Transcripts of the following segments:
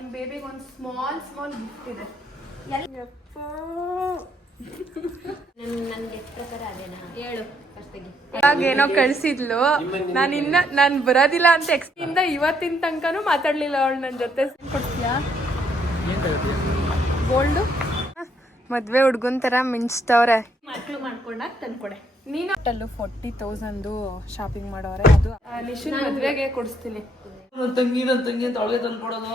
ನಿಮ್ಮ ಬೇಬಿಗೆ ಒಂದು small gift ಇದೆ. ಏನೋ ಕಳ್ಸಿದ್ಲು. ನಾನು ಬರೋದಿಲ್ಲ ಅಂತ ಎಕ್ಸ್ಪಿಂದ ಇವತ್ತಿನ ತನಕನೂ ಮಾತಾಡ್ಲಿಲ್ಲ ಅವಳು ನನ್ನ ಜೊತೆ. ಕೊಡ್ತೀಯಾ ಗೋಲ್ಡು? ಮದ್ವೆ ಹುಡ್ಗನ್ ತರ ಮಿಂಚ್ತವ್ರೆ. ಮಕ್ಳು ಮಾಡ್ಕೊಂಡಾಗ ತಂದ್ಕೊಡೆ. ನೀನು 40,000 ಶಾಪಿಂಗ್ ಮಾಡೋರೆ. ಅದು ನಿಶುನ್ ಮದ್ವೆಗೆ ಕೊಡಿಸ್ತೀನಿ. ತಂಗಿ ಅಂತ ಅವಳಿಗೆ ತಂದ್ಕೊಡೋದು.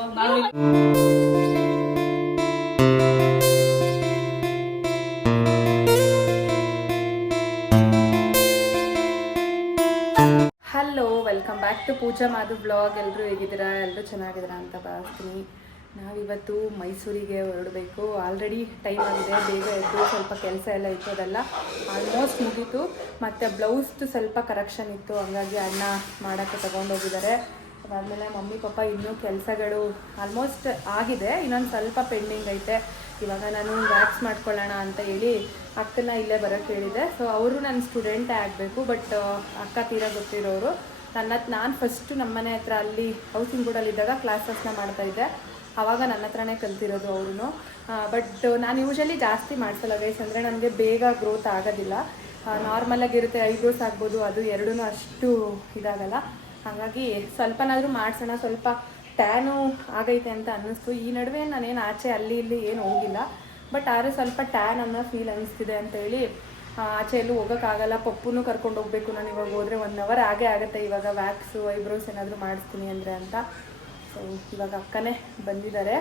Hello, welcome back to Pooja Madhu blog. ಎಲ್ಲರೂ ಹೇಗಿದ್ದೀರಾ? ಎಲ್ಲರೂ ಚೆನ್ನಾಗಿದ್ದೀರಾ ಅಂತ ಭಾವಿಸ್ತೀನಿ. ನಾವಿವತ್ತು ಮೈಸೂರಿಗೆ ಹೊರಡಬೇಕು. ಆಲ್ರೆಡಿ ಟೈಮ್ ಆಗಿದೆ, ಬೇಗ ಎದ್ದು ಸ್ವಲ್ಪ ಕೆಲಸ ಎಲ್ಲ ಇತ್ತು, ಅದೆಲ್ಲ ಆಲ್ಮೋಸ್ಟ್ ಮುಗೀತು. ಮತ್ತು ಬ್ಲೌಸ್ದು ಸ್ವಲ್ಪ ಕರೆಕ್ಷನ್ ಇತ್ತು, ಹಂಗಾಗಿ ಅಣ್ಣ ಮಾಡೋಕ್ಕೆ ತೊಗೊಂಡೋಗಿದ್ದಾರೆ. ಅದಾದಮೇಲೆ ಮಮ್ಮಿ ಪಾಪ ಇನ್ನೂ ಕೆಲಸಗಳು ಆಲ್ಮೋಸ್ಟ್ ಆಗಿದೆ, ಇನ್ನೊಂದು ಸ್ವಲ್ಪ ಪೆಂಡಿಂಗ್ ಐತೆ. ಇವಾಗ ನಾನು ವ್ಯಾಕ್ಸ್ ಮಾಡ್ಕೊಳ್ಳೋಣ ಅಂತ ಹೇಳಿ ಅಕ್ಕನ ಇಲ್ಲೇ ಬರೋಕ್ಕೆ ಹೇಳಿದೆ. ಸೊ ಅವರು ನನ್ನ ಸ್ಟೂಡೆಂಟೇ ಆಗಬೇಕು, ಬಟ್ ಅಕ್ಕ ತೀರಾ ಗೊತ್ತಿರೋರು. ನಾನು ಫಸ್ಟು ನಮ್ಮನೆ ಹತ್ರ ಅಲ್ಲಿ ಹೌಸಿಂಗ್ ಬೋರ್ಡಲ್ಲಿದ್ದಾಗ ಕ್ಲಾಸಸ್ನ ಮಾಡ್ತಾಯಿದ್ದೆ. ಆವಾಗ ನನ್ನ ಹತ್ರನೇ ಕಲ್ತಿರೋದು ಅವರು. ಬಟ್ ನಾನು ಯೂಶಲಿ ಜಾಸ್ತಿ ಮಾಡಿಸಲ್ಲ ಗೈಸ್, ಅಂದರೆ ನನಗೆ ಬೇಗ ಗ್ರೋತ್ ಆಗೋದಿಲ್ಲ. ನಾರ್ಮಲಾಗಿರುತ್ತೆ, ಐಬ್ರೋಸ್ ಆಗ್ಬೋದು, ಅದು ಎರಡೂ ಅಷ್ಟು ಇದಾಗಲ್ಲ. ಹಾಗಾಗಿ ಸ್ವಲ್ಪನಾದರೂ ಮಾಡಿಸೋಣ, ಸ್ವಲ್ಪ ಟ್ಯಾನು ಆಗೈತೆ ಅಂತ ಅನ್ನಿಸ್ತು. ಈ ನಡುವೆ ನಾನೇನು ಆಚೆ ಅಲ್ಲಿ ಇಲ್ಲಿ ಏನು ಹೋಗಿಲ್ಲ, ಬಟ್ ಆದ್ರೆ ಸ್ವಲ್ಪ ಟ್ಯಾನ್ ಅನ್ನೋ ಫೀಲ್ ಅನ್ನಿಸ್ತಿದೆ ಅಂತೇಳಿ ಆಚೆ ಎಲ್ಲೂ ಹೋಗೋಕ್ಕಾಗಲ್ಲ. ಪಪ್ಪುನೂ ಕರ್ಕೊಂಡು ಹೋಗ್ಬೇಕು. ನಾನು ಇವಾಗ ಹೋದರೆ 1 hour ಆಗೇ ಆಗುತ್ತೆ ಇವಾಗ ವ್ಯಾಕ್ಸು ಐಬ್ರೋಸ್ ಏನಾದರೂ ಮಾಡಿಸ್ತೀನಿ ಅಂದರೆ ಅಂತ. ಸೊ ಇವಾಗ ಅಕ್ಕನೇ ಬಂದಿದ್ದಾರೆ,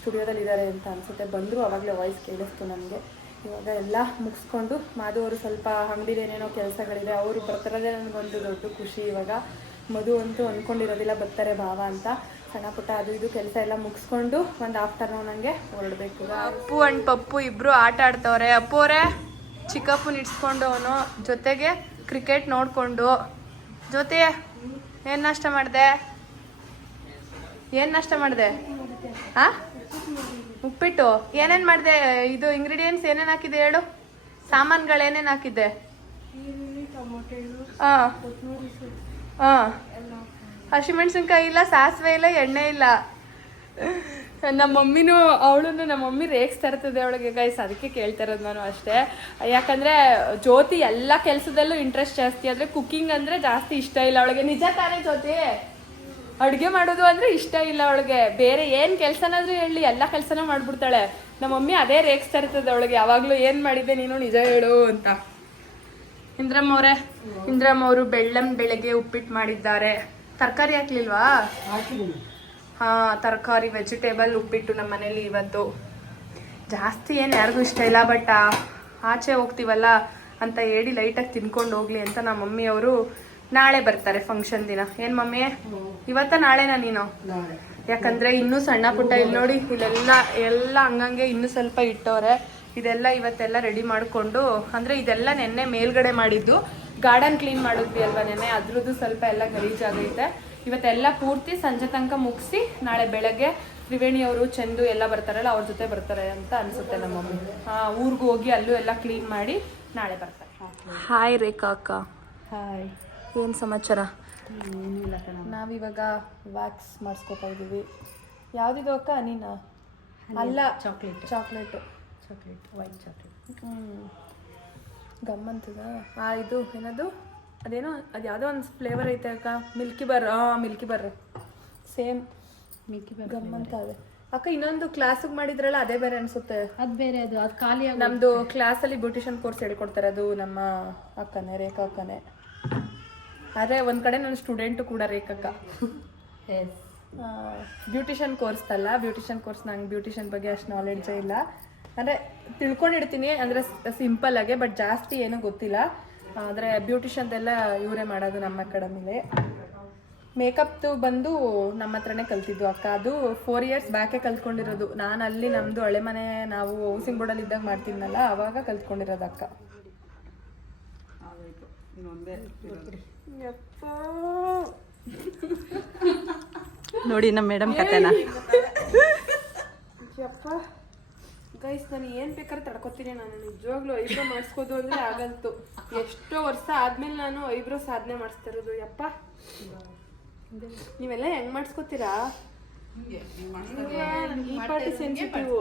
ಸ್ಟುಡಿಯೋದಲ್ಲಿದ್ದಾರೆ ಅಂತ ಅನಿಸುತ್ತೆ. ಬಂದರು, ಆವಾಗಲೇ ವಾಯ್ಸ್ ಕೇಳಿಸ್ತು ನನಗೆ. ಇವಾಗ ಎಲ್ಲ ಮುಗಿಸ್ಕೊಂಡು ಮಾಧು ಅವರು ಸ್ವಲ್ಪ ಅಂಗಡಿಲಿ ಏನೇನೋ ಕೆಲಸಗಳಿದೆ, ಅವರು ಬರ್ತಾರದೇ ನನಗೊಂದು ದೊಡ್ಡ ಖುಷಿ. ಇವಾಗ ಮಧು ಅಂತೂ ಅಂದ್ಕೊಂಡಿರೋದಿಲ್ಲ ಬರ್ತಾರೆ ಭಾವ ಅಂತ. ಸಣ್ಣ ಪುಟ್ಟ ಅದು ಇದು ಕೆಲಸ ಎಲ್ಲ ಮುಗಿಸ್ಕೊಂಡು ಒಂದು ಆಫ್ಟರ್ನೂನ್ ಹಂಗೆ ಹೊರಡಬೇಕು. ಅಪ್ಪು ಆ್ಯಂಡ್ ಪಪ್ಪು ಇಬ್ಬರು ಆಟ ಆಡ್ತವ್ರೆ. ಅಪ್ಪು ಅವರೇ ಚಿಕ್ಕಪ್ಪನ ಇಡ್ಸ್ಕೊಂಡು ಅವನು ಜೊತೆಗೆ ಕ್ರಿಕೆಟ್ ನೋಡಿಕೊಂಡು. ಜೊತೆ ಏನು ನಾಷ್ಟ ಮಾಡಿದೆ? ಹಾಂ, ಉಪ್ಪಿಟ್ಟು. ಏನೇನು ಮಾಡಿದೆ? ಇದು ಇಂಗ್ರೀಡಿಯೆಂಟ್ಸ್ ಏನೇನು ಹಾಕಿದೆ ಹೇಳು, ಸಾಮಾನುಗಳು ಏನೇನು ಹಾಕಿದ್ದೆ? ಹಾಂ ಹಾಂ, ಹಸಿಮೆಣ್ಸಿನ್ಕಾಯಿ ಇಲ್ಲ, ಸಾಸಿವೆ ಇಲ್ಲ, ಎಣ್ಣೆ ಇಲ್ಲ. ನಮ್ಮ ಮಮ್ಮಿನೂ ನಮ್ಮ ಮಮ್ಮಿ ರೇಕ್ಸ್ತಾ ಇರ್ತದೆ ಅವಳಿಗೆ ಗೈಸ್, ಅದಕ್ಕೆ ಕೇಳ್ತಾ ಇರೋದು ನಾನು ಅಷ್ಟೇ. ಯಾಕಂದರೆ ಜ್ಯೋತಿ ಎಲ್ಲ ಕೆಲಸದಲ್ಲೂ ಇಂಟ್ರೆಸ್ಟ್ ಜಾಸ್ತಿ, ಆದರೆ ಕುಕ್ಕಿಂಗ್ ಅಂದರೆ ಜಾಸ್ತಿ ಇಷ್ಟ ಇಲ್ಲ ಅವಳಿಗೆ. ನಿಜ ತಾನೇ ಜ್ಯೋತಿ? ಅಡುಗೆ ಮಾಡೋದು ಅಂದರೆ ಇಷ್ಟ ಇಲ್ಲ ಅವಳಿಗೆ. ಬೇರೆ ಏನು ಕೆಲಸನಾದರೂ ಹೇಳಿ ಎಲ್ಲ ಕೆಲಸನೂ ಮಾಡಿಬಿಡ್ತಾಳೆ. ನಮ್ಮ ಮಮ್ಮಿ ಅದೇ ರೇಕ್ಸ್ತಾ ಇರ್ತದೆ ಅವಳಿಗೆ ಯಾವಾಗಲೂ, ಏನು ಮಾಡಿದ್ದೆ ನೀನು ನಿಜ ಹೇಳು ಅಂತ. ಇಂದ್ರಮ್ಮ ಅವರು ಬೆಳಗ್ಗೆ ಉಪ್ಪಿಟ್ಟು ಮಾಡಿದ್ದಾರೆ. ತರಕಾರಿ ಹಾಕ್ಲಿಲ್ವಾ? ಹಾಂ, ತರಕಾರಿ ವೆಜಿಟೇಬಲ್ ಉಪ್ಪಿಟ್ಟು ನಮ್ಮ ಮನೇಲಿ ಇವತ್ತು. ಜಾಸ್ತಿ ಏನು ಯಾರಿಗೂ ಇಷ್ಟ ಇಲ್ಲ, ಬಟ್ ಆಚೆ ಹೋಗ್ತೀವಲ್ಲ ಅಂತ ಹೇಳಿ ಲೈಟಾಗಿ ತಿನ್ಕೊಂಡು ಹೋಗ್ಲಿ ಅಂತ ನಮ್ಮ ಮಮ್ಮಿಯವರು ನಾಳೆ ಬರ್ತಾರೆ ಫಂಕ್ಷನ್ ದಿನ. ಏನು ಮಮ್ಮಿ, ಇವತ್ತ ನಾಳೆನಾ ನೀನು? ಯಾಕಂದರೆ ಇನ್ನೂ ಸಣ್ಣ ಪುಟ್ಟ ಇಲ್ಲಿ ನೋಡಿ, ಇಲ್ಲೆಲ್ಲ ಹಂಗಂಗೆ ಇನ್ನೂ ಸ್ವಲ್ಪ ಇಟ್ಟವ್ರೆ. ಇದೆಲ್ಲ ಇವತ್ತೆಲ್ಲ ರೆಡಿ ಮಾಡಿಕೊಂಡು, ಅಂದರೆ ಇದೆಲ್ಲ ನೆನ್ನೆ ಮೇಲ್ಗಡೆ ಮಾಡಿದ್ದು. ಗಾರ್ಡನ್ ಕ್ಲೀನ್ ಮಾಡಿದ್ವಿ ಅಲ್ವಾ ನೆನ್ನೆ, ಅದ್ರದ್ದು ಸ್ವಲ್ಪ ಎಲ್ಲ ಗಲೀಜಾಗೈತೆ. ಇವತ್ತೆಲ್ಲ ಪೂರ್ತಿ ಸಂಜೆ ತನಕ ಮುಗಿಸಿ ನಾಳೆ ಬೆಳಗ್ಗೆ ತ್ರಿವೇಣಿ ಅವರು ಚಂದು ಎಲ್ಲ ಬರ್ತಾರಲ್ಲ ಅವ್ರ ಜೊತೆ ಬರ್ತಾರೆ ಅಂತ ಅನಿಸುತ್ತೆ ನಮ್ಮ ಮಮ್ಮಿ. ಊರಿಗೂ ಹೋಗಿ ಅಲ್ಲೂ ಎಲ್ಲ ಕ್ಲೀನ್ ಮಾಡಿ ನಾಳೆ ಬರ್ತಾರೆ. ಹಾಯ್ ರೇಖಾ ಅಕ್ಕ. ಹಾಯ್, ಏನು ಸಮಾಚಾರ? ಏನಿಲ್ಲ ಕಣ. ನಾವಿವಾಗ ವ್ಯಾಕ್ಸ್ ಮಾಡಿಸ್ಕೊತಾ ಇದ್ದೀವಿ. ಯಾವುದಿದು ಅಕ್ಕ? ನೀನು ಅಲ್ಲ, ಚಾಕ್ಲೇಟು ವೈಟ್ ಚಾಕ್ಲೇಟ್. ಗಮ್ಮಂತದ ಇದು ಏನದು, ಅದೇನೋ ಅದು ಯಾವುದೋ ಒಂದು ಫ್ಲೇವರ್ ಐತೆ ಅಕ್ಕ, ಮಿಲ್ಕಿ ಬರ್ ಸೇಮ್ ಮಿಲ್ಕಿ ಬರ್ ಗಮ್ಮಂತ ಅದೇ ಅಕ್ಕ. ಇನ್ನೊಂದು ಕ್ಲಾಸಿಗೆ ಮಾಡಿದ್ರಲ್ಲ ಅದೇ ಬೇರೆ ಅನಿಸುತ್ತೆ. ಅದು ಬೇರೆ, ಅದು ಖಾಲಿ. ನಮ್ಮದು ಕ್ಲಾಸಲ್ಲಿ ಬ್ಯೂಟಿಷಿಯನ್ ಕೋರ್ಸ್ ಹೇಳ್ಕೊಡ್ತಾರೆ, ಅದು ನಮ್ಮ ಅಕ್ಕನೇ, ರೇಖಾ ಅಕ್ಕನೇ. ಆದರೆ ಒಂದು ಕಡೆ ನನ್ನ ಸ್ಟೂಡೆಂಟು ಕೂಡ ರೇಖಕ್ಕ. ಬ್ಯೂಟಿಷಿಯನ್ ಕೋರ್ಸ್ ಅಲ್ಲ, ಬ್ಯೂಟಿಷಿಯನ್ ಕೋರ್ಸ್ ನಂಗೆ ಬ್ಯೂಟಿಷಿಯನ್ ಬಗ್ಗೆ ಅಷ್ಟು ನಾಲೆಡ್ಜೇ ಇಲ್ಲ. ಅಂದರೆ ತಿಳ್ಕೊಂಡಿರ್ತೀನಿ, ಅಂದರೆ ಸಿಂಪಲ್ಲಾಗೆ, ಬಟ್ ಜಾಸ್ತಿ ಏನೂ ಗೊತ್ತಿಲ್ಲ. ಆದರೆ ಬ್ಯೂಟಿಷನ್ದೆಲ್ಲ ಇವರೇ ಮಾಡೋದು ನಮ್ಮ ಅಕಾಡೆಮಿಲೇ. ಮೇಕಪ್ದು ಬಂದು ನಮ್ಮ ಹತ್ರನೇ ಕಲ್ತಿದ್ದು ಅಕ್ಕ. ಅದು 4 years ಬ್ಯಾಕೆ ಕಲ್ತ್ಕೊಂಡಿರೋದು. ನಾನು ಅಲ್ಲಿ ನಮ್ಮದು ಹಳೆ ಮನೆ, ನಾವು ಹೌಸಿಂಗ್ ಬೋರ್ಡಲ್ಲಿ ಇದ್ದಾಗ ಮಾಡ್ತೀನಲ್ಲ ಆವಾಗ ಕಲ್ತ್ಕೊಂಡಿರೋದು ಅಕ್ಕ. ನೋಡಿ ನಮ್ಮ ಮೇಡಮ್ ಕತೆನಾ. ಗೈಸ್, ನಾನು ಏನು ಬೇಕಾದ್ರೆ ತಡ್ಕೊತೀನಿ. ನಾನು ನಿಜವಾಗ್ಲೂ ಐಬ್ರೋ ಮಾಡಿಸ್ಕೋದು ಅಂದರೆ ಆಗಲ್ತು. ಎಷ್ಟೋ ವರ್ಷ ಆದ್ಮೇಲೆ ನಾನು ಐಬ್ರೋ ಸಾಧನೆ ಮಾಡಿಸ್ತಾ ಇರೋದು. ಯಪ್ಪ, ನೀವೆಲ್ಲ ಹೆಂಗೆ ಮಾಡಿಸ್ಕೋತೀರಾ? ನನಗೆ ಈ ಪಾಟಿ ಸೆನ್ಸಿಟಿವ್.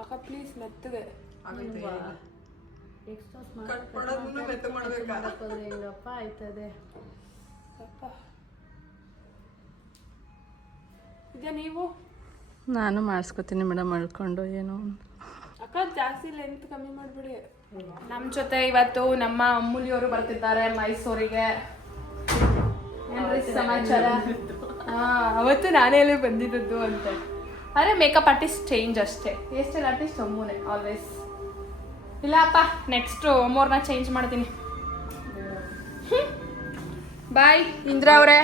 ಅಕ್ಕ ಪ್ಲೀಸ್ ಮೆತ್ತಗೆ ಹೆಂಗಪ್ಪ ಆಯ್ತದೆ. ಈಗ ನೀವು ನಾನು ಮಾಡಿಸ್ಕೊತೀನಿ ಮೇಡಮ್ ಮಾಡ್ಕೊಂಡು ಏನೋ ಅಕ್ಕ ಜಾಸ್ತಿ ಲೆಂತ್ ಕಮ್ಮಿ ಮಾಡ್ಬಿಡಿ. ನಮ್ಮ ಜೊತೆ ಇವತ್ತು ನಮ್ಮ ಅಮೂಲ್ಯವರು ಬರ್ತಿದ್ದಾರೆ ಮೈಸೂರಿಗೆ. ಏನ್ರಿ ಸಮಾಚಾರ? ಅವತ್ತು ನಾನೇ ಅಲ್ಲಿ ಬಂದಿದ್ದದ್ದು ಅಂತ. ಅರೆ ಮೇಕಪ್ ಆರ್ಟಿಸ್ಟ್ ಚೇಂಜ್ ಅಷ್ಟೇ. ಹೇರ್ ಸ್ಟೈಲ್ ಆರ್ಟಿಸ್ಟ್ ಅಮ್ಮೂನೆ ಆಲ್ವೇಸ್. ಇಲ್ಲಪ್ಪ ನೆಕ್ಸ್ಟ್ ಅಮ್ಮೋರ್ನ ಚೇಂಜ್ ಮಾಡ್ತೀನಿ. ಬಾಯ್ ಇಂದ್ರ ಅವರೇ.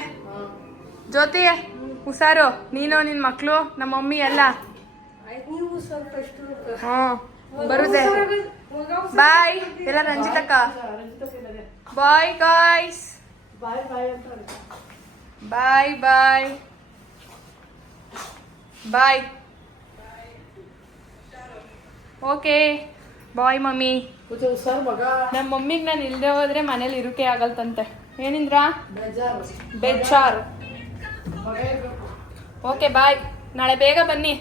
ಜ್ಯೋತಿ ಹುಷಾರು, ನೀನು ನಿನ್ನ ಮಕ್ಕಳು ನಮ್ಮ ಮಮ್ಮಿ ಎಲ್ಲ. ಬರುದೆ. ಬಾಯ್ ಎಲ್ಲ ರಂಜಿತಕ್ಕ. Bye guys. Bye bye bye. Okay bye mummy. ನಮ್ಮ ಮಮ್ಮಿಗೆ ನಾನು ಇಲ್ಲದೆ ಹೋದ್ರೆ ಮನೇಲಿ ಇರೋಕೆ ಆಗಲ್ತಂತೆ. ಏನಿಂದ್ರ ಬೇಜಾರು. Okay bye. ನಾಳೆ ಬೇಗ ಬನ್ನಿ.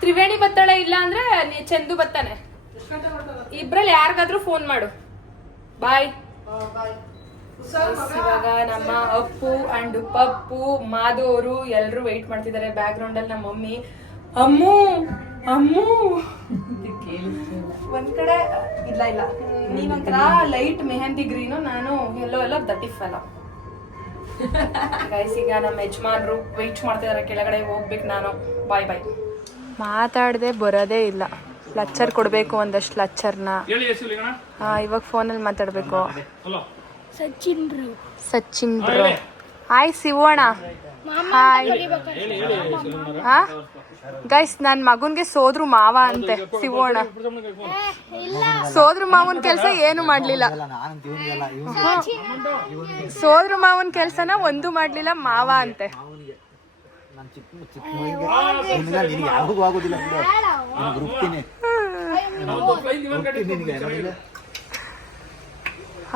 ತ್ರಿವೇಣಿ ಬತ್ತಾಳೆ, ಇಲ್ಲ ಅಂದ್ರೆ ಚಂದು ಬತ್ತಾನೆ. ಇಬ್ರಲ್ಲಿ ಯಾರಿಗಾದ್ರೂ ಫೋನ್ ಮಾಡು. ಬಾಯ್. ಇವಾಗ ನಮ್ಮ ಅಪ್ಪು ಅಂಡ್ ಪಪ್ಪು ಮಾಧು ಅವರು ಎಲ್ರು ವೆಯ್ಟ್ ಮಾಡ್ತಿದ್ದಾರೆ ಬ್ಯಾಕ್ ಗ್ರೌಂಡ್ ಅಲ್ಲಿ. ನಮ್ಮ ಮಮ್ಮಿ ಅಮ್ಮು ಅಮ್ಮು ಒಂದ್ ಕಡೆ ಇಲ್ಲ ಇಲ್ಲ, ನೀನೊಂಥರ ಲೈಟ್ ಮೆಹಂದಿ ಗ್ರೀನು, ನಾನು ಎಲ್ಲೋ ದಟ್ಟಿಫಲ್ಲ. ಗೈಸ್ ಈಗ ನಮ್ಮ ಯಜಮಾನ್ರು ವೆಯ್ಟ್ ಮಾಡ್ತಿದಾರೆ ಕೆಳಗಡೆ, ಹೋಗ್ಬೇಕು ನಾನು. ಬಾಯ್ ಬಾಯ್. ಮಾತಾಡದೆ ಬರೋದೇ ಇಲ್ಲ. ಲಚ್ಚರ್ ಕೊಡ್ಬೇಕು ಒಂದಷ್ಟು ಲಚ್ಚರ್ನ. ಇವಾಗ ಫೋನಲ್ಲಿ ಮಾತಾಡ್ಬೇಕು. Sachin bro. Hi Shivanna. Hi. ಹಾ ಗೈಸ್ ನನ್ನ ಮಗನ್ಗೆ ಸೋದ್ರು ಮಾವ ಅಂತೆ ಶಿವಣ್ಣ. ಸೋದ್ರು ಮಾವನ್ ಕೆಲ್ಸ ಏನು ಮಾಡ್ಲಿಲ್ಲ. ಸೋದ್ರು ಮಾವನ್ ಕೆಲ್ಸನ ಒಂದು ಮಾಡ್ಲಿಲ್ಲ, ಮಾವ ಅಂತೆ.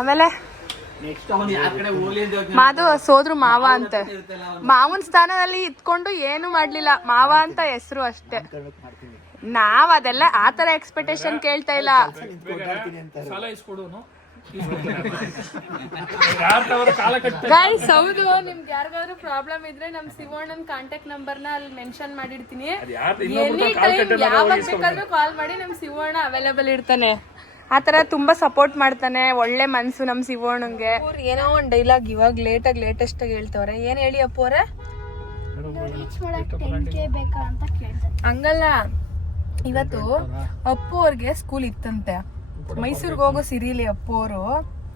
ಆಮೇಲೆ ಮಾಧು ಸೋದ್ರು ಮಾವ ಅಂತೆ. ಮಾವನ್ ಸ್ಥಾನದಲ್ಲಿ ಇತ್ಕೊಂಡು ಏನು ಮಾಡ್ಲಿಲ್ಲ, ಮಾವ ಅಂತ ಹೆಸರು ಅಷ್ಟೇ. ನಾವ್ ಅದೆಲ್ಲ ಆತರ ಎಕ್ಸ್ಪೆಕ್ಟೇಷನ್ ಕೇಳ್ತಾ ಇಲ್ಲ. ಗೈಸ್ ಹೌದು, ನಿಮ್ಗೆ ಯಾರಿಗಾದ್ರೂ ಪ್ರಾಬ್ಲಮ್ ಇದ್ರೆ ನಮ್ ಶಿವಣ್ಣನ್ ಕಾಂಟ್ಯಾಕ್ಟ್ ನಂಬರ್ ನ ಅಲ್ಲಿ ಮೆನ್ಷನ್ ಮಾಡಿರ್ತೀನಿ. ಎನಿ ಟೈಮ್ ಯಾವಾಗ ಬೇಕಾದ್ರೂ ಕಾಲ್ ಮಾಡಿ, ನಮ್ ಶಿವಣ್ಣ ಅವೈಲೇಬಲ್ ಇರ್ತಾನೆ. ಆತರ ತುಂಬಾ ಸಪೋರ್ಟ್ ಮಾಡ್ತಾನೆ, ಒಳ್ಳೆ ಮನ್ಸು ನಮ್ ಶಿವಣ್ಣಂಗೆ. ಏನೋ ಒಂದ್ ಡೈಲಾಗ್ ಇವಾಗ ಲೇಟೆಸ್ಟ್ ಆಗಿ ಹೇಳ್ತವ್ರೆ. ಏನ್ ಹೇಳಿ ಅಪ್ಪು ಅವ್ರೆ? ಹಂಗಲ್ಲ, ಇವತ್ತು ಅಪ್ಪು ಅವ್ರಿಗೆ ಸ್ಕೂಲ್ ಇತ್ತಂತೆ. ಮೈಸೂರ್ಗೆ ಹೋಗೋ ಸಿರಿಲಿ ಅಪ್ಪು ಅವರು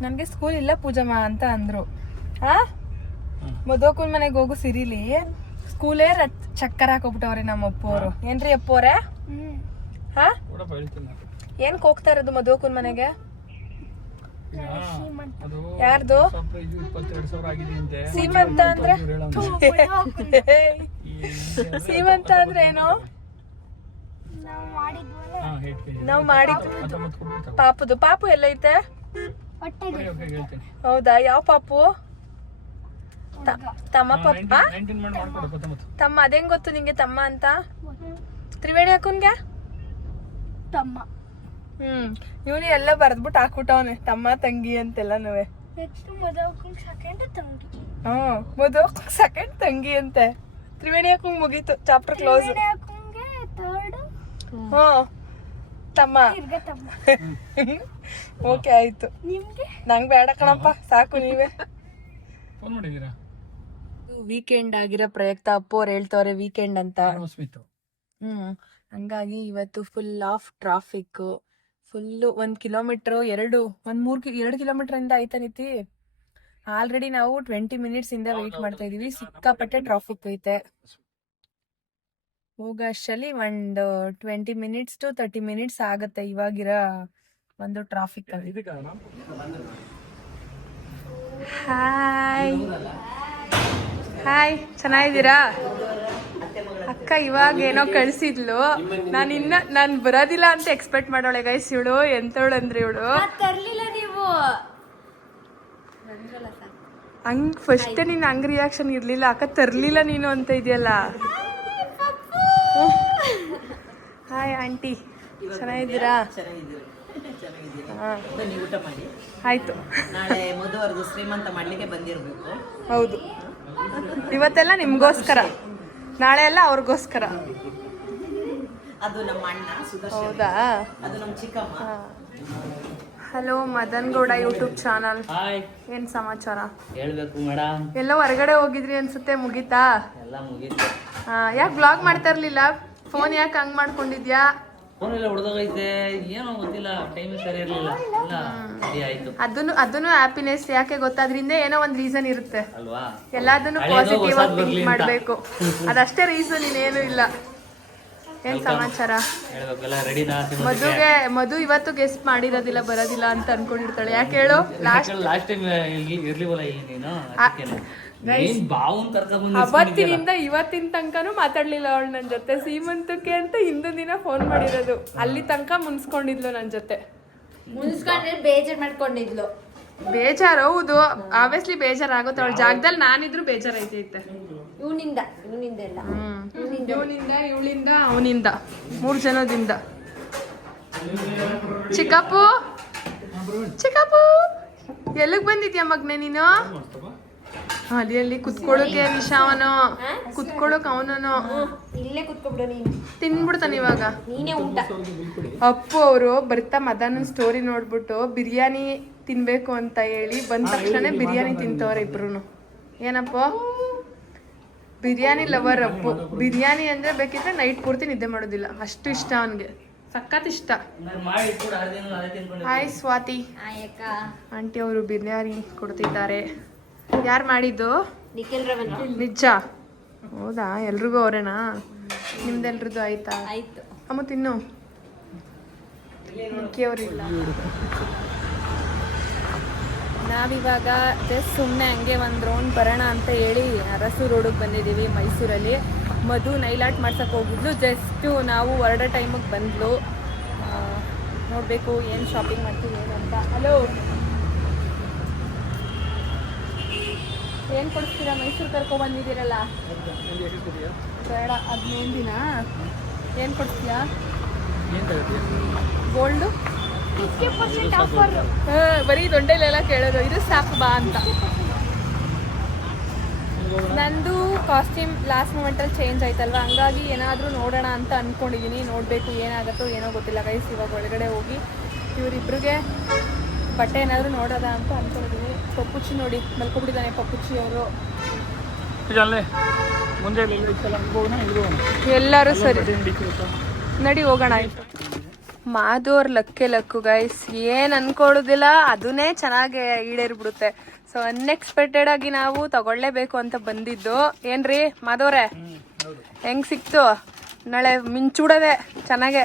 ನನ್ಗೆ ಸ್ಕೂಲ್ ಇಲ್ಲ ಪೂಜಮ್ಮ ಅಂತ ಅಂದ್ರು. ಮಧುಕುನ್ ಮನೆಗೆ ಹೋಗೋ ಸಿರಿಲಿ ಸ್ಕೂಲೇ ಚಕ್ಕರ್ ಹಾಕೋಬಿಟ್ಟವ್ರೆ ನಮ್ಮ ಅಪ್ಪು ಅವರು. ಏನ್ರಿ ಅಪ್ಪು ಅವ್ರೆ? ಏನ್ಕ್ ಹೋಗ್ತಾ ಇರೋದು ಮಧುಕುನ್ ಮನೆಗೆ? ಯಾರ್ದು ಸೀಮಂತ ಅಂದ್ರೆ? ಸೀಮಂತ ಅಂದ್ರೆ ಏನು? ನಾವ್ ಮಾಡಿದ್ದು ಪಾಪುದು. ಪಾಪು ಎಲ್ಲೈತೆ? ಹೌದಾ? ಯಾವ ಪಾಪು? ತಮ್ಮ ಪಾಪ? ತಮ್ಮ ಅದೇಂಗ್ ಗೊತ್ತು ನಿಂಗೆ ತಮ್ಮ ಅಂತ? ತ್ರಿವೇಣಿ ಅಕ್ಕನ್ಗೆ ತಮ್ಮ. ಇವನು ಎಲ್ಲ ಬರ್ದ್ಬಿಟ್ಟು ಹಾಕ್ಬಿಟ್ಟವನೆ ತಮ್ಮ ತಂಗಿ ಅಂತೆಲ್ಲ. ಮಧು ಸೆಕೆಂಡ್ ತಂಗಿ ಅಂತೆ. ತ್ರಿವೇಣಿ ಅಕ್ಕಂಗ್ ಮುಗೀತು ಚಾಪ್ಟರ್ ಕ್ಲೋಸ್. ತಮ್ಮ. ಓಕೆ ಆಯ್ತು. ನಂಗ್ ಬೇಡ ಕಣಪ್ಪ, ಸಾಕು ನೀವೇ. ವೀಕೆಂಡ್ ಆಗಿರೋ ಪ್ರಯುಕ್ತ ಅಪ್ಪು ಅವ್ರು ಹೇಳ್ತವ್ರೆ ವೀಕೆಂಡ್ ಅಂತ. ಹಂಗಾಗಿ ಇವತ್ತು full of traffic. Full 1 kilometre 2 kilometre ಇಂದ ಆಯ್ತಾ ನಿತಿ. ಆಲ್ರೆಡಿ ನಾವು 20 ಮಿನಿಟ್ಸ್ ಇಂದ ವೆಯ್ಟ್ ಮಾಡ್ತಾ ಇದೀವಿ. ಸಿಕ್ಕಾಪಟ್ಟೆ ಟ್ರಾಫಿಕ್ ಐತೆ. ಹೋಗಷ್ಟಲ್ಲಿ ಒಂದು 20 ಮಿನಿಟ್ಸ್ to 30 ಮಿನಿಟ್ಸ್ ಆಗತ್ತೆ ಇವಾಗಿರೋ ಒಂದು ಟ್ರಾಫಿಕ್ ಅಲ್ಲಿ. ಹಾಯ್ ಹಾಯ್, ಚೆನ್ನಾಗಿದ್ದೀರಾ? ಅಕ್ಕ ಇವಾಗ ಏನೋ ಕಳ್ಸಿದ್ಲು. ನಾನು ಬರೋದಿಲ್ಲ ಅಂತ ಎಕ್ಸ್ಪೆಕ್ಟ್ ಮಾಡೋಳೆ ಗೈಸ್. ಇವಳು ಎಂತವಳು ಅಂದ್ರೆ ಇವಳು ಹಂಗ್ ಫಸ್ಟ್ ನಿನ್ನ ಹಂಗ್ ರಿಯಾಕ್ಷನ್ ಇರ್ಲಿಲ್ಲ, ಅಕ್ಕ ತರ್ಲಿಲ್ಲ ನೀನು ಅಂತ ಇದೆಯಲ್ಲ. ಹಾಯ್ ಆಂಟಿ, ಚೆನ್ನಾಗಿದ್ದೀರಾ? ಬನ್ನಿ ಊಟ ಮಾಡಿ. ಆಯ್ತು. ನಾಳೆ ಮದುವರೆಗೂ ಶ್ರೀಮಂತ ಮಾಡ್ಲಿಕ್ಕೆ ಬಂದಿರಬೇಕು. ಹೌದು, ಇವತ್ತೆಲ್ಲ ನಿಮ್ಗೋಸ್ಕರ, ನಾಳೆ ಎಲ್ಲ ಅವ್ರಿಗೋಸ್ಕರ. ಅದು ನಮ್ಮ ಅಣ್ಣ ಸುದರ್ಶನ್, ಹೌದಾ? ಅದು ನಮ್ಮ ಚಿಕ್ಕಮ್ಮ. Hello Madan Gowda YouTube channel. Hi, ಏನ್ ಸಮಾಚಾರ? ಹೇಳ್ಬೇಕು ಮೇಡಮ್. ಎಲ್ಲೋ ಹೊರಗಡೆ ಹೋಗಿದ್ರಿ ಅನ್ಸುತ್ತೆ, ಮುಗೀತಾ? ಎಲ್ಲ ಮುಗೀತು. ಯಾಕೆ ಬ್ಲಾಗ್ ಮಾಡ್ತಾ ಇರ್ಲಿಲ್ಲ? ಫೋನ್ ಯಾಕೆ ಹಂಗ್ ಮಾಡ್ಕೊಂಡಿದ್ಯಾ? ಫೋನ್ ಎಲ್ಲ ಹೊಡೆದೋಗೈತೆ, ಏನೋ ಗೊತ್ತಿಲ್ಲ, ಟೈಮ್ ಸರಿ ಇರ್ಲಿಲ್ಲ. ಎಲ್ಲ ಸರಿ ಆಯ್ತು. ಅದನ್ನು ಹ್ಯಾಪಿನೆಸ್. ಯಾಕೆ ಗೊತ್ತಾ? ಅದ್ರಿಂದ ಏನೋ ಒಂದ್ ರೀಸನ್ ಇರುತ್ತೆ ಅಲ್ವಾ? ಎಲ್ಲದನ್ನು ಹಳೇದು ಪಾಸಿಟಿವ್ ಹೊಸದು ಆಗಿ ಬರ್ಲಿ ಥಿಂಕ್ ಅಂತ. ಮಾಡ್ಬೇಕು. ಅದಷ್ಟೇ ರೀಸನ್, ಇನ್ನೇನು ಇಲ್ಲ. ಏನ್ ಸಮಾಚಾರ? ಹೇಳ್ಬೇಕು, ಎಲ್ಲ ರೆಡಿನಾ? ಮಧು ಇವತ್ತು ಗೆಸ್ಟ್ ಮಾಡಿರೋದಿಲ್ಲ, ಬರೋದಿಲ್ಲ ಅಂತ ಅನ್ಕೊಂಡಿರ್ತಾಳೆ. ಯಾಕೆ ಹೇಳು? ಲಾಸ್ಟ್ ಟೈಮ್ ಇರ್ಲಿವಲ್ಲ ಇಲ್ಲಿ ನೀನು, ಅದಕ್ಕೇನೆ. ನೀನ್ ಬಾವುನ್ ಕರ್ಕೊಂಡ್ ಅವತ್ತಿನಿಂದ ಇವತ್ತಿನ ತನಕನೂ ಮಾತಾಡ್ಲಿಲ್ಲ ಅವಳು ನನ್ನ ಜೊತೆ. ಸೀಮಂತಕ್ಕೆ ಅಂತ ಹಿಂದಿನ ದಿನ ಫೋನ್ ಮಾಡಿರೋದು, ಅಲ್ಲಿ ತನಕ ಮುನ್ಸ್ಕೊಂಡಿದ್ಲು ನನ್ನ ಜೊತೆ. ಮುನ್ಸ್ಕೊಂಡ್ರೆ ಬೇಜಾರ್ ಮಾಡ್ಕೊಂಡಿದ್ಲು. ಬೇಜಾರು, ಹೌದು, ಆಬ್ವಿಯಸ್ಲಿ ಬೇಜಾರಾಗುತ್ತೆ. ಅವಳ ಜಾಗದಲ್ಲಿ ನಾನಿದ್ರು ಬೇಜಾರೈತೈತೆ. ಇವನಿಂದ ಎಲ್ಲ ಇವನಿಂದ, ಇವಳಿಂದ, ಅವನಿಂದ, 3 ಜನದಿಂದ. ಚಿಕ್ಕಪ್ಪು, ಚಿಕ್ಕಪ್ಪು, ಎಲ್ಲಿಗೆ ಬಂದಿದ್ಯಾ ಮಗ್ನೆ ನೀನು? ಅಲ್ಲಿ ಕುತ್ಕೊಳ್ಳೋಕೆ ನಿಶಾವನು, ಕುತ್ಕೊಳ್ಳೋಕೆ ಅವನನು. ಇಲ್ಲೇ ಕುತ್ಕೊಬಿಡು ನೀನು, ತಿನ್ಬಿಡ್ತಾನೆ ಇವಾಗ. ನೀನೇ ಊಟ. ಅಪ್ಪು ಅವರು ಬರ್ತಾ ಮಧ್ಯಾಹ್ನ ಸ್ಟೋರಿ ನೋಡ್ಬಿಟ್ಟು ಬಿರಿಯಾನಿ ತಿನ್ಬೇಕು ಅಂತ ಹೇಳಿ ಬಂದ ತಕ್ಷಣ ಬಿರಿಯಾನಿ ತಿಂತವ್ರೆ ಇಬ್ರು. ಏನಪ್ಪ, ಬಿರಿಯಾನಿ ಲವರ್ ಅಪ್ಪು. ಬಿರಿಯಾನಿ ಅಂದ್ರೆ ಬೇಕಿದ್ರೆ ನೈಟ್ ಪೂರ್ತಿ ನಿದ್ದೆ ಮಾಡೋದಿಲ್ಲ, ಅಷ್ಟು ಇಷ್ಟ ಅವನ್ಗೆ, ಸಖತ್ ಇಷ್ಟ. ಮಾಡಿ ಕೂಡ ಅದೇ ತಿನ್ಕೊಂಡು. ಹಾಯ್ ಸ್ವಾತಿ ಆಂಟಿ ಅವರು ಬಿರಿಯಾನಿ ಕೊಡ್ತಿದ್ದಾರೆ. ಯಾರು ಮಾಡಿದ್ದು? ನಿಖಿಲ್ ರವನ್. ನಿಜ? ಹೌದಾ? ಎಲ್ರಿಗೂ ಅವರೇನಾ? ನಿಮ್ದೆಲ್ರದ್ದು ಆಯ್ತಾ? ಆಯ್ತು. ಅಮ್ಮ ತಿನ್ನು. ನಿಕ್ಕಿ ಅವರಿಲ್ಲ. ನಾವಿವಾಗ ಜಸ್ಟ್ ಸುಮ್ಮನೆ ಹಂಗೆ ಒಂದು ರೌಂಡ್ ಬರೋಣ ಅಂತ ಹೇಳಿ ಅರಸು ರೋಡಿಗೆ ಬಂದಿದ್ದೀವಿ ಮೈಸೂರಲ್ಲಿ. ಮಧು ನೈಲ್ ಆರ್ಟ್ ಮಾಡ್ಸಕ್ಕೆ ಹೋಗಿದ್ಲು, ಜಸ್ಟು ನಾವು ಹೊರಡೋ ಟೈಮಿಗೆ ಬಂದ್ಲು. ನೋಡಬೇಕು ಏನು ಶಾಪಿಂಗ್ ಮಾಡ್ತೀವಿ ಏನು ಅಂತ. ಹಲೋ, ಏನು ಕೊಡಿಸ್ತೀರಾ? ಮೈಸೂರು ಕರ್ಕೊಬಂದಿದ್ದೀರಲ್ಲ. ಬೇಡ, 15 ದಿನ. ಏನು ಕೊಡಿಸ್ತೀಯಾ? Gold 50% offer. ಬರೀ ದೊಡ್ಡಲೆಲ್ಲ ಕೇಳೋದು, ಇದು ಸಾಕು ಬಾ ಅಂತ. ನಂದು ಕಾಸ್ಟ್ಯೂಮ್ ಲಾಸ್ಟ್ ಮೂಮೆಂಟಲ್ಲಿ ಚೇಂಜ್ ಆಯ್ತಲ್ವ, ಹಂಗಾಗಿ ಏನಾದರೂ ನೋಡೋಣ ಅಂತ ಅಂದ್ಕೊಂಡಿದ್ದೀನಿ. ನೋಡಬೇಕು ಏನಾಗುತ್ತೋ ಏನೋ ಗೊತ್ತಿಲ್ಲ ಗೈಸ್. ಇವಾಗ ಒಳಗಡೆ ಹೋಗಿ ಇವರಿಬ್ರಿಗೆ ಬಟ್ಟೆ ಏನಾದರೂ ನೋಡೋದ ಅಂತ ಅಂದ್ಕೊಂಡಿದ್ದೀನಿ. ಪಪ್ಪುಚ್ಚಿ ನೋಡಿ ಮಲ್ಕೊಬಿಟ್ಟಿದ್ದಾನೆ ಪಪ್ಪುಚ್ಚಿ ಅವರು. ಎಲ್ಲರೂ ಸರಿ, ನಡಿ ಹೋಗೋಣ. ಆಯ್ತು. ಮಾಧವ್ರ ಲಕ್ಕು ಗೈಸ್, ಏನು ಅನ್ಕೊಳ್ಳೋದಿಲ್ಲ, ಅದನ್ನೇ ಚೆನ್ನಾಗಿ ಈಡೇರ್ಬಿಡುತ್ತೆ. ಸೊ ಅನ್ಎಕ್ಸ್ಪೆಕ್ಟೆಡ್ ಆಗಿ ನಾವು ತಗೊಳ್ಳೇಬೇಕು ಅಂತ ಬಂದಿದ್ದು. ಏನ್ರಿ ಮಾಧವ್ರೆ, ಹೆಂಗ್ ಸಿಕ್ತು? ನಾಳೆ ಮಿಂಚುಬಿಡೋದೆ ಚೆನ್ನಾಗೆ.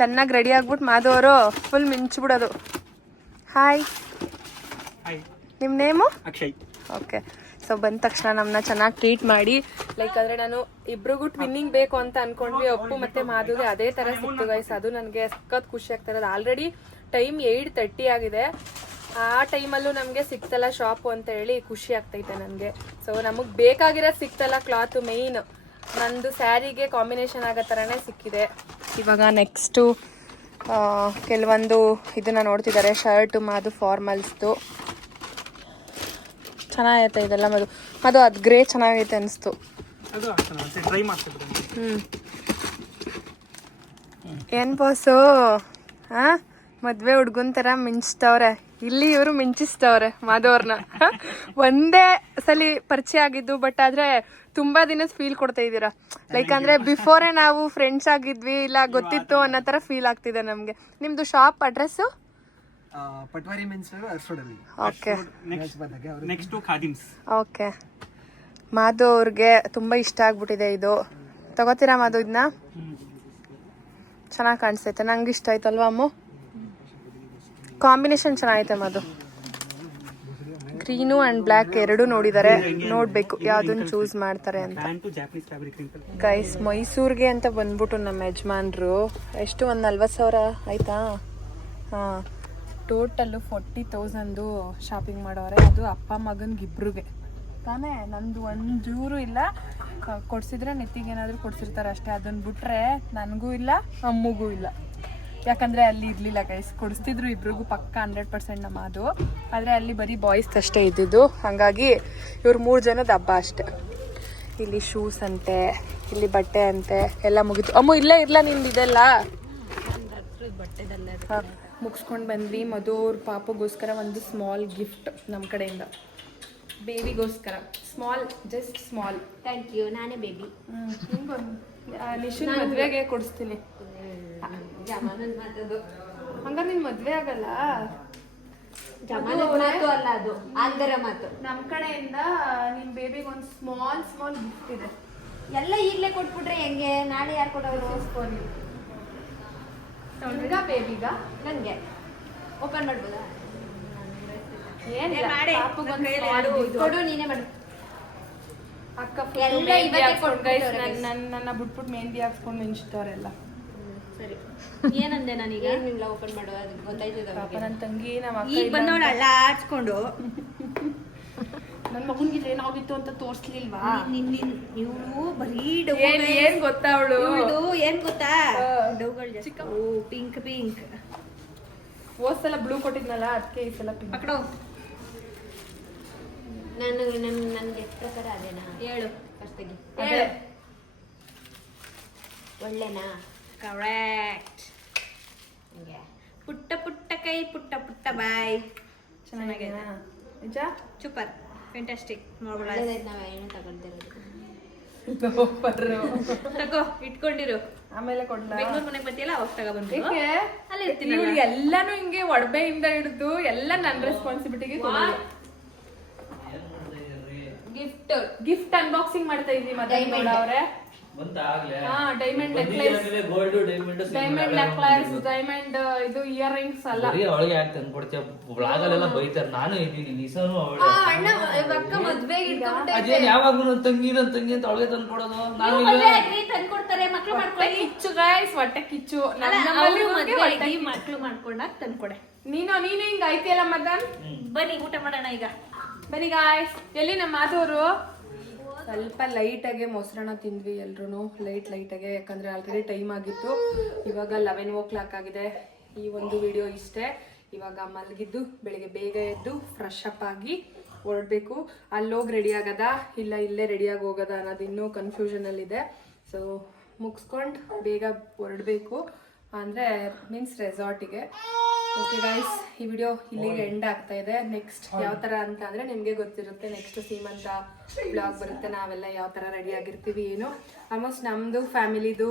ಚೆನ್ನಾಗಿ ರೆಡಿ ಆಗ್ಬಿಟ್ಟು ಮಾಧವರು ಫುಲ್ ಮಿಂಚ್ಬಿಡೋದು. ಹಾಯ್, ನಿಮ್ಮ ನೇಮು? ಅಕ್ಷಯ್. ಓಕೆ. ಸೊ ಬಂದ ತಕ್ಷಣ ನಮ್ಮನ್ನ ಚೆನ್ನಾಗಿ ಟ್ರೀಟ್ ಮಾಡಿ, ಲೈಕ್ ಅಂದರೆ ನಾನು ಇಬ್ರಿಗೂ ಟ್ವಿನ್ನಿಂಗ್ ಬೇಕು ಅಂತ ಅನ್ಕೊಂಡ್ವಿ. ಅಪ್ಪು ಮತ್ತು ಮಾಧುಗೆ ಅದೇ ಥರ ಸಿಕ್ತು ಗೈಸ್. ಅದು ನನಗೆ ಸಖತ್ ಖುಷಿ ಆಗ್ತಾ ಇರೋದು. ಆಲ್ರೆಡಿ ಟೈಮ್ 8:30 ಆಗಿದೆ. ಆ ಟೈಮಲ್ಲೂ ನಮಗೆ ಸಿಕ್ತಲ್ಲ ಶಾಪು ಅಂತ ಹೇಳಿ ಖುಷಿ ಆಗ್ತೈತೆ ನನಗೆ. ಸೊ ನಮಗೆ ಬೇಕಾಗಿರೋದು ಸಿಕ್ತಲ್ಲ, ಕ್ಲಾತು ಮೇಯ್ನ್. ನಂದು ಸ್ಯಾರಿಗೆ ಕಾಂಬಿನೇಷನ್ ಆಗೋ ಥರನೇ ಸಿಕ್ಕಿದೆ. ಇವಾಗ ನೆಕ್ಸ್ಟು ಕೆಲವೊಂದು ಇದನ್ನು ನೋಡ್ತಿದ್ದಾರೆ. ಶರ್ಟು ಮಾದು ಫಾರ್ಮಲ್ಸ್ದು ಚೆನ್ನಾಗೈತೆ ಇದೆಲ್ಲ. ಅದು ಅದು ಗ್ರೇ ಚೆನ್ನಾಗೈತೆ ಅನಿಸ್ತು. ಏನು ಬಾಸು, ಮದುವೆ ಹುಡ್ಗನ್ ಥರ ಮಿಂಚ್ತವ್ರೆ. ಇಲ್ಲಿ ಇವರು ಮಿಂಚಿಸ್ತವ್ರೆ ಮಾಧವ್ರನ್ನ. ಒಂದೇ ಸಲ ಪರಿಚಯ ಆಗಿದ್ದು, ಬಟ್ ಆದರೆ ತುಂಬ ದಿನದ ಫೀಲ್ ಕೊಡ್ತಾ ಇದ್ದೀರಾ. ಲೈಕ್ ಅಂದರೆ ಬಿಫೋರೇ ನಾವು ಫ್ರೆಂಡ್ಸ್ ಆಗಿದ್ವಿ, ಇಲ್ಲ ಗೊತ್ತಿತ್ತು ಅನ್ನೋ ಥರ ಫೀಲ್ ಆಗ್ತಿದೆ ನಮಗೆ. ನಿಮ್ಮದು shop address? Patwari men's wear ಅರ್ಸೋಡಲ್ಲಿ. Okay, next Khadims. Okay. Madhu ಅವ್ರಿಗೆ ತುಂಬ ಇಷ್ಟ ಆಗ್ಬಿಟ್ಟಿದೆ ಇದು. ತಗೋತೀರಾ ಮಾಧು ಇದನ್ನ? ಚೆನ್ನಾಗಿ ಕಾಣಿಸ್ತೈತೆ, ನಂಗೆ ಇಷ್ಟ ಆಯ್ತಲ್ವಾ ಅಮ್ಮ? ಕಾಂಬಿನೇಷನ್ ಚೆನ್ನಾಗೈತೆ ಮಾಧು. ಗ್ರೀನು ಆ್ಯಂಡ್ ಬ್ಲ್ಯಾಕ್ ಎರಡೂ ನೋಡಿದ್ದಾರೆ, ನೋಡಬೇಕು ಯಾವುದನ್ನು ಚೂಸ್ ಮಾಡ್ತಾರೆ ಅಂತ. ಗೈಸ್, ಮೈಸೂರಿಗೆ ಅಂತ ಬಂದ್ಬಿಟ್ಟು ನಮ್ಮ ಯಜಮಾನ್ರು ಎಷ್ಟು ಒಂದು 40,000 ಆಯ್ತಾ? ಹಾಂ, ಟೋಟಲ್ಲು 40,000 ಶಾಪಿಂಗ್ ಮಾಡೋರೆ. ಅದು ಅಪ್ಪ ಮಗನಿಗೆ ಇಬ್ರಿಗೆ ತಾನೇ, ನಂದು ಒಂಚೂರು ಇಲ್ಲ. ಕೊಡ್ಸಿದ್ರೆ ನೆತ್ತಿಗೆ ಏನಾದರೂ ಕೊಡ್ಸಿರ್ತಾರೆ ಅಷ್ಟೇ. ಅದನ್ನು ಬಿಟ್ರೆ ನನಗೂ ಇಲ್ಲ ಅಮ್ಮಗೂ ಇಲ್ಲ. ಯಾಕಂದರೆ ಅಲ್ಲಿ ಇರಲಿಲ್ಲ ಗೈಸ್, ಕೊಡಿಸ್ತಿದ್ರು ಇಬ್ರಿಗೂ ಪಕ್ಕ 100% ನಮ್ಮ ಅದು. ಆದರೆ ಅಲ್ಲಿ ಬರೀ ಬಾಯ್ಸ್ ಅಷ್ಟೇ ಇದ್ದಿದ್ದು, ಹಾಗಾಗಿ ಇವ್ರು 3 ಜನದ ಹಬ್ಬ ಅಷ್ಟೆ. ಇಲ್ಲಿ ಶೂಸ್ ಅಂತೆ, ಇಲ್ಲಿ ಬಟ್ಟೆ ಅಂತೆ, ಎಲ್ಲ ಮುಗೀತು. ಅಮ್ಮ ಇಲ್ಲೇ ಇರಲ್ಲ ನಿಂದು ಇದೆಲ್ಲ ಮುಗಿಸ್ಕೊಂಡು ಬಂದ್ವಿ. ಮಧು ಅವ್ರ ಪಾಪಗೋಸ್ಕರ ಒಂದು ಸ್ಮಾಲ್ ಗಿಫ್ಟ್ ನಮ್ಮ ಕಡೆಯಿಂದ, ಬೇಬಿಗೋಸ್ಕರ. Small, just small. Thank you. ನಾನೇ ಬೇಬಿ. ನಿಶುನ್ ಮದುವೆಗೆ ಕೊಡಿಸ್ತೀನಿ. ಜಮಾನದ ಮಾತದು. ಹಂಗಾರೆ ನಿನ್ ಮದುವೆ ಆಗಲ್ಲ? ಜಮಾನದ ಮಾತು ಅಲ್ಲ, ಅದು ಆಂದರ ಮಾತು. ನಮ್ಮ ಕಡೆಯಿಂದ ನಿಮ್ ಬೇಬಿಗೆ ಒಂದು ಸ್ಮಾಲ್ ಗಿಫ್ಟ್ ಇದೆ. ಎಲ್ಲ ಈಗಲೇ ಕೊಟ್ಬಿಟ್ರೆ ಹೆಂಗೆ? ನಾಳೆ ಯಾರು ಕೊಡೋರು? ಬೇಬಿಗ ನನಗೆ ಓಪನ್ ಮಾಡ್ಬೋದಾ? ಏನಿಲ್ಲ, ಪಾಪುಗೊಂದು ಕೊಡು, ನೀನೇ ಮಾಡು. ಅಕ್ಕ ಎಲ್ಲ ಮೆಹಂದಿ ಇವತ್ತೇ ಹಾಕ್ಸ್ಕೊಂಡು guys, ಕೊಟ್ಬಿಟ್ಟವ್ರೆ guys. ನನ್ನ ಬಿಟ್ಬಿಟ್ಟು ಮೆಹಂದಿ ಹಾಕ್ಸ್ಕೊಂಡು ಮಿಂಚ್ತವ್ರೆಲ್ಲ. ಸರಿ, ಏನಂದೆ ನಾನೀಗ? ಏನಿಲ್ಲ, ಓಪನ್ ಮಾಡು, ಅದು ಗೊತ್ತಾಯ್ತದ ಪಾಪ ನನ್ನ ತಂಗಿ ನಮ್ಮ ಈಗ ಅಕ್ಕ ಬಂದವಳು ಅಲ್ಲ ಆಡ್ಸ್ಕೊಂಡು. ನನ್ನ ಮಗನಿಗೆ ಏನಾಗಿತ್ತು ಅಂತ ತೋರಿಸ್ಲಿಲ್ವಾ? ಇವಳು ಬರೀ ಏನ್ ಗೊತ್ತಾ ಅವಳು? ಏನ್ ಗೊತ್ತಾ? ಡೌಗಳು ಜಾಸ್ತಿ. ಪಿಂಕ್ ಹೋದ್ ಸಲ ಬ್ಲೂ ಕೊಟ್ಟಿದ್ನಲ್ಲ, ಅದಕ್ಕೆ ಈ ಸಲ ಪಿಂಕ್. ಪಕಡೋ. ನನ್ಗೆ ಪ್ರಕಾರ ಅದೇನಾ? ಹೇಳು ಫಸ್ಟಿಗೆ. ಹೇಳು. ಒಳ್ಳೆನಾ? ಕರೆಕ್ಟ್. ಹಂಗೆ ಪುಟ್ಟ ಪುಟ್ಟ ಕೈ, ಪುಟ್ಟ ಪುಟ್ಟ ಬಾಯ್. ಚೆನ್ನಾಗಿದೆ ನಿಜ. Super, fantastic. ನೋಡ್ಬೋಣ, ನಾವು ಏನು ತಗೊಳ್ತಿರೋದು. ತಗೋ, ಇಟ್ಕೊಂಡಿರು. ಆಮೇಲೆ ಕೊಡ್ಲಾ? ಬೆಂಗಳೂರು ಮನೆಗೆ ಬರ್ತೀಯಲ್ಲ, ಅವಾಗ ತಗೊಬಂದು ಅಲ್ಲಿ ಇರ್ತೀನಿ. ಇವ್ಳಿಗೆ ಎಲ್ಲಾನು ಹಿಂಗೆ ಒಡಬೆಯಿಂದ ಹಿಡಿದು ಎಲ್ಲ ನನ್ನ ರೆಸ್ಪಾನ್ಸಿಬಿಲಿಟಿಗೆ ಗಿಫ್ಟ್ ಅನ್ಬಾಕ್ಸಿಂಗ್ ಮಾಡ್ತಾ ಇದ್ವಿ. ಮತ್ತೆ ಅವ್ರೆ diamond necklace, diamond necklace, diamond ಇದು ಇಯರ್ ರಿಂಗ್ಸ್ ಅಲ್ಲ. ಅವಳಿಗೆ ಯಾಕೆ ತಂದ್ಕೊಡ್ತೀಯ? ಬ್ಲಾಗಲ್ಲೆಲ್ಲ ಬೈತಾರೆ. ನಾನು ಇದ್ದೀನಿ, ನಿಸಾನು ಅವಳೆ. ಅಕ್ಕ ಮದ್ವೆಗೆ ಅದೇನ್ ಯಾವಾಗ್ಲೂ ನನ್ನ ತಂಗಿ ಅಂತ ಅವಳಿಗೆ ತಂದ್ಕೊಡೋದು. ನಾನು ತಂದ್ಕೊಡ್ತಾರೆ, ಮಕ್ಳು ಮಾಡ್ಕೊಳ್ಳಿ. ಕಿಚ್ಚು ಗೈಸ್, ಹೊಟ್ಟೆ ಕಿಚ್ಚು. ಮಕ್ಳು ಮಾಡ್ಕೊಂಡಾಗ ತಂದ್ಕೊಡೆ. ನೀನು ಹಿಂಗ ಐತಿಯಲ್ಲ ಮದನ್. ಬನ್ನಿ ಊಟ ಮಾಡೋಣ ಈಗ. ಬನ್ನಿ ಗಾಯ್ಸ್. ಎಲ್ಲಿ ನಮ್ಮ ಮಾಧವರು? ಸ್ವಲ್ಪ ಲೈಟಾಗೆ ಮೊಸರನ್ನ ತಿಂದ್ವಿ ಎಲ್ರು, ಲೈಟಾಗೆ. ಯಾಕಂದರೆ ಆಲ್ರೆಡಿ ಟೈಮ್ ಆಗಿತ್ತು. ಇವಾಗ 11 o'clock ಆಗಿದೆ. ಈ ಒಂದು ವಿಡಿಯೋ ಇಷ್ಟೇ. ಇವಾಗ ಮಲಗಿದ್ದು ಬೆಳಿಗ್ಗೆ ಬೇಗ ಎದ್ದು ಫ್ರೆಶ್ ಅಪ್ ಆಗಿ ಹೊರಡಬೇಕು. ಅಲ್ಲೋಗಿ ರೆಡಿ ಆಗದ ಇಲ್ಲ ಇಲ್ಲೇ ರೆಡಿಯಾಗಿ ಹೋಗೋದ ಅನ್ನೋದು ಇನ್ನೂ ಕನ್ಫ್ಯೂಷನಲ್ಲಿದೆ. ಸೊ ಮುಗಿಸ್ಕೊಂಡು ಬೇಗ ಹೊರಡಬೇಕು, ಅಂದರೆ ಮೀನ್ಸ್ ರೆಸಾರ್ಟಿಗೆ. ಓಕೆ ಗೈಸ್, ಈ ವಿಡಿಯೋ ಇಲ್ಲಿಗೆ ಎಂಡ್ ಆಗ್ತಾ ಇದೆ. ನೆಕ್ಸ್ಟ್ ಯಾವ ಥರ ಅಂತ ಅಂದರೆ ನಿಮಗೆ ಗೊತ್ತಿರುತ್ತೆ. ನೆಕ್ಸ್ಟ್ ಸೀಮಂತ ಬ್ಲಾಗ್ ಬರುತ್ತೆ, ನಾವೆಲ್ಲ ಯಾವ ಥರ ರೆಡಿ ಆಗಿರ್ತೀವಿ ಏನು. ಆಲ್ಮೋಸ್ಟ್ ನಮ್ಮದು ಫ್ಯಾಮಿಲಿದು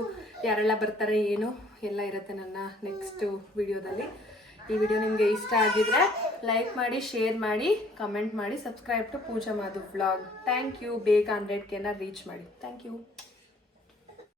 ಯಾರೆಲ್ಲ ಬರ್ತಾರೆ ಏನು ಎಲ್ಲ ಇರುತ್ತೆ ನನ್ನ ನೆಕ್ಸ್ಟ್ ವಿಡಿಯೋದಲ್ಲಿ. ಈ ವಿಡಿಯೋ ನಿಮಗೆ ಇಷ್ಟ ಆಗಿದ್ರೆ ಲೈಕ್ ಮಾಡಿ, ಶೇರ್ ಮಾಡಿ, ಕಮೆಂಟ್ ಮಾಡಿ, subscribe to Pooja Madhu vlog. Thank you. ಬೇಗ 100K ರೀಚ್ ಮಾಡಿ. Thank you.